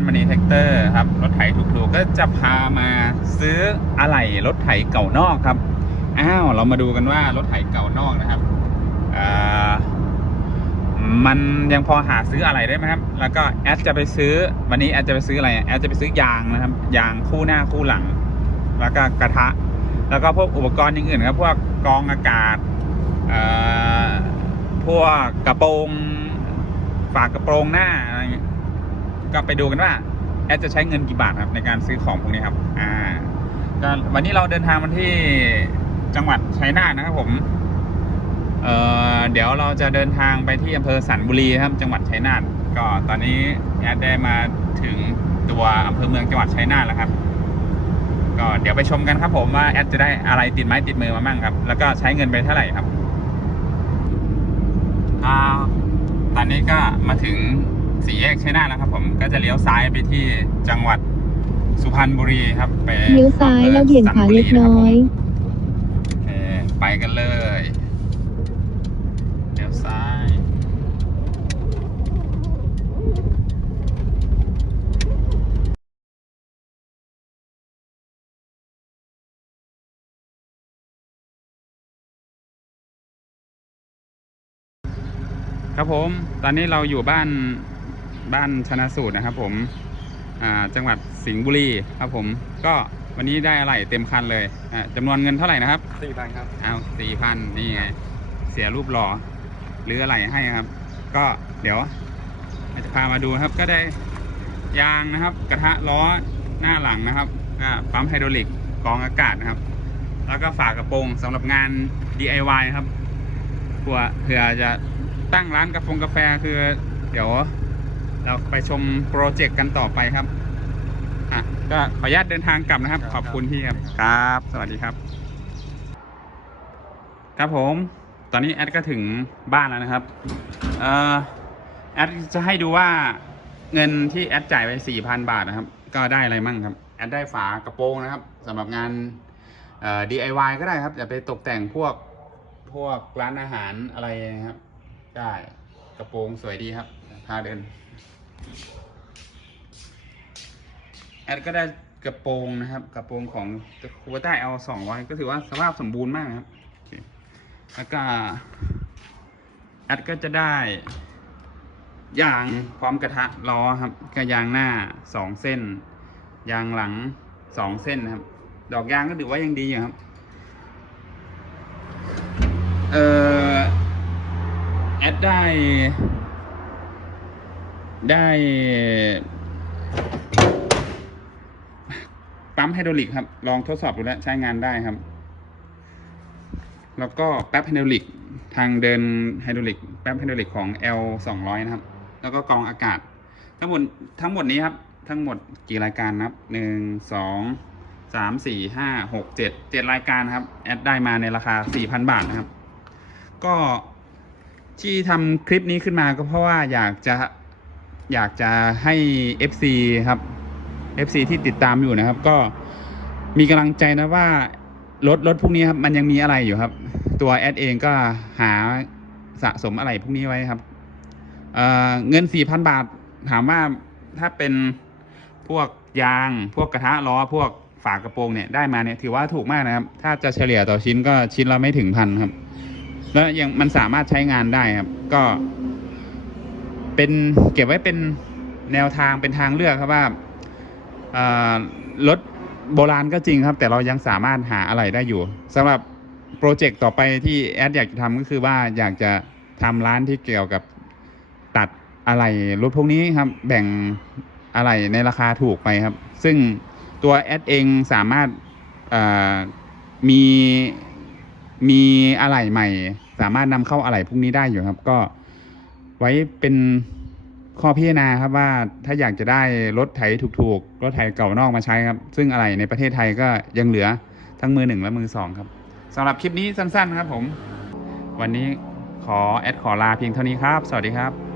านมณีแท็กเตอร์ครับ รถไถถูกๆ ก็จะพามาซื้ออะไหล่รถไถเก่านอกครับ อ้าว เรามาดูกันว่ารถไถเก่านอกนะครับมันยังพอหาซื้ออะไรได้ไหมครับ แล้วก็แอดจะไปซื้อ วันนี้แอดจะไปซื้ออะไร แอดจะไปซื้อยางนะครับ ยางคู่หน้าคู่หลัง แล้วก็กระทะ แล้วก็พวกอุปกรณ์อย่างอื่นครับ พวกกรองอากาศพวกกระโปรง ฝากกระโปรงหน้าอะไรเงี้ย ก็ไปดูกันว่าแอดจะใช้เงินกี่บาทครับในการซื้อของพวกนี้ครับ อ่าก็วันนี้เราเดินทางมาที่จังหวัดชัยนาทนะครับผมเอ่อเดี๋ยวเราจะเดินทางไปที่อำเภอสันบุรีครับ จังหวัดชัยนาทก็ตอนนี้แอดได้มาถึงตัวอำเภอเมืองจังหวัดชัยนาทแล้วครับ ก็เดี๋ยวไปชมกันครับผมว่าแอดจะได้อะไรติดไม้ติดมือมามั่งครับ แล้วก็ใช้เงินไปเท่าไหร่ครับอ่าตอนนี้ก็มาถึง สี่แยกชัยนาทแล้วครับ ผมก็จะเลี้ยวซ้ายไปที่จังหวัดสุพรรณบุรีครับไปเลี้ยวซ้ายแล้วเบี่ยงขวาเล็กน้อยโอเคไปกันเลยเลี้ยวซ้ายครับผม ตอนนี้เราอยู่บ้าน บ้านชนะสูตรนะครับ ผมอ่าจังหวัดสิงห์บุรีครับผม ก็วันนี้ได้อะไรเต็มคันเลยอ่าจำนวนเงินเท่าไหร่นะครับสี่พันครับเอาสี่พันนี่ไงเสียรูปหล่อหรืออะไรให้ครับ ก็เดี๋ยวจะพามาดูนะครับก็ได้ยางนะครับ กระทะล้อหน้าหลังนะครับอ่าปั๊มไฮดรอลิกกรองอากาศนะครับ แล้วก็ฝากระโปรงสำหรับงาน DIY ครับเผื่อเผื่อจะตั้งร้านกาแฟกาแฟคือ เดี๋ยว เราไปชมโปรเจกต์กันต่อไปครับอะก็ขออนุญาตเดินทางกลับนะครับ ขอบคุณพี่ครับครับ สวัสดีครับ ครับผม ตอนนี้แอดก็ถึงบ้านแล้วนะครับเอ่อแอดจะให้ดูว่าเงินที่แอดจ่ายไปสี่พันบาทนะครับ ก็ได้อะไรมั่งครับ แอดได้ฝากระโปรงนะครับสำหรับงานเอ่อ DIY ก็ได้ครับอย่าไปตกแต่งพวกพวกร้านอาหารอะไรนะครับ ได้กระโปรงสวยดีครับพาเดิน แอดก็ได้กระโปรงนะครับ กระโปรงของคูเบต้าเอลสองร้อยก็ถือว่าสภาพสมบูรณ์มากครับแล้วก็แอดก็จะได้ยางพร้อมกระทะล้อครับก็ยางหน้าสองเส้น ยางหลังสองเส้นนะครับ ดอกยางก็ถือว่ายังดีอยู่ครับ เออแอดได้ ได้ปั๊มไฮดรอลิกครับ ลองทดสอบดูแล้วใช้งานได้ครับ แล้วก็แป๊บไฮดรอลิกทางเดินไฮดรอลิกแป๊บไฮดรอลิกของ L 2 0 0 นะครับ แล้วก็กรองอากาศ ทั้งหมดทั้งหมดนี้ครับ ทั้งหมดกี่รายการนะครับหนึ่งสองสามสี่ห้าหกเจ็ดเจ็ดรายการครับ แอดได้มาในราคาสี่พันบาทนะครับ ก็ที่ทำคลิปนี้ขึ้นมาก็เพราะว่าอยากจะ อยากจะให้ FC ครับ FC ที่ติดตามอยู่นะครับ ก็มีกำลังใจนะว่ารถรถพวกนี้ครับมันยังมีอะไรอยู่ครับ ตัวแอดเองก็หาสะสมอะไรพวกนี้ไว้ครับเเงิน 4,000 บาท ถามว่าถ้าเป็นพวกยาง พวกกระทะล้อ พวกฝากระโปรงเนี่ยได้มาเนี่ยถือว่าถูกมากนะครับ ถ้าจะเฉลี่ยต่อชิ้นก็ชิ้นละไม่ถึงพันครับ แล้วยังมันสามารถใช้งานได้ครับ ก็ เป็นเก็บไว้เป็นแนวทางเป็นทางเลือกครับว่ารถโบราณก็จริงครับ แต่เรายังสามารถหาอะไรได้อยู่สำหรับโปรเจกต์ต่อไปที่แอดอยากจะทำก็คือว่าอยากจะทำร้านที่เกี่ยวกับตัดอะไรรถพวกนี้ครับ แบ่งอะไรในราคาถูกไปครับ ซึ่งตัวแอดเองสามารถมีมีอะไรใหม่ สามารถนำเข้าอะไรพวกนี้ได้อยู่ครับ ก็ ไว้เป็นข้อพิจารณาครับว่าถ้าอยากจะได้รถไถถูกๆ รถไถเก่านอกมาใช้ครับ ซึ่งอะไรในประเทศไทยก็ยังเหลือทั้งมือหนึ่งและมือสองครับสำหรับคลิปนี้สั้นๆครับผม วันนี้ขอแอดขอลาเพียงเท่านี้ครับ สวัสดีครับ